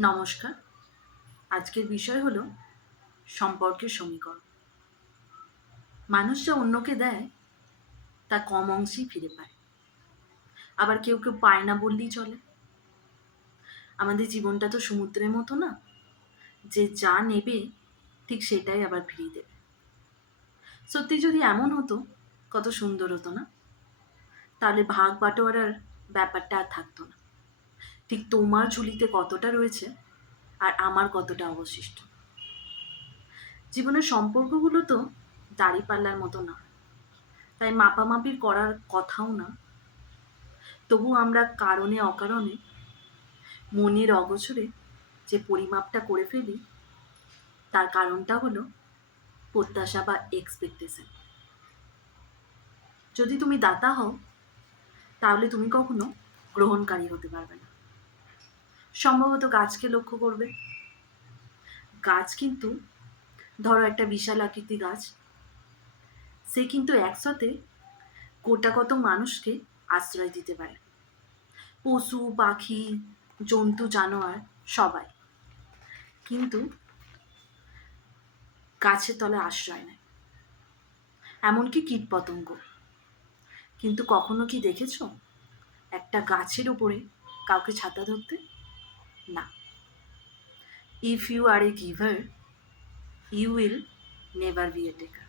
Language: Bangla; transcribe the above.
নমস্কার। আজকের বিষয় হলো সম্পর্কের সমীকরণ। মানুষ যা অন্যকে দেয়, তা কম অংশেই ফিরে পায়। আবার কেউ কেউ পায় না বললেই চলে। আমাদের জীবনটা তো সমুদ্রের মতো না। যে যা নেবে, ঠিক সেটাই আবার ফিরিয়ে দেবে। সত্যি যদি এমন হতো, কত সুন্দর হতো না? তাহলে ভাগ বাটোয়ারার ব্যাপারটা আর থাকতো না। ঠিক তোমার ঝুলিতে কতটা রয়েছে আর আমার কতটা অবশিষ্ট? জীবনের সম্পর্কগুলো তো দাড়িপাল্লার মতো না। তাই মাপামাপির করার কথাও না। তবু আমরা কারণে অকারণে মনের অগোচরে যে পরিমাপটা করে ফেলি, তার কারণটা হলো প্রত্যাশা বা এক্সপেকটেশন যদি তুমি দাতা হও, তাহলে তুমি কখনো গ্রহণকারী হতে পারবে না। সম্ভবত গাছকে লক্ষ্য করবে। গাছ কিন্তু, ধরো একটা বিশাল আকৃতি গাছ, সে কিন্তু একসাথে গোটা কত মানুষকে আশ্রয় দিতে পারে। পশু, পাখি, জন্তু, জানোয়ার, সবাই। কিন্তু গাছের তলে আশ্রয় নেয়। এমনকি কীটপতঙ্গ। কিন্তু কখনো কি দেখেছ? একটা গাছের উপরে কাউকে ছাতা ধরতে? না। If you are a giver you will never be a taker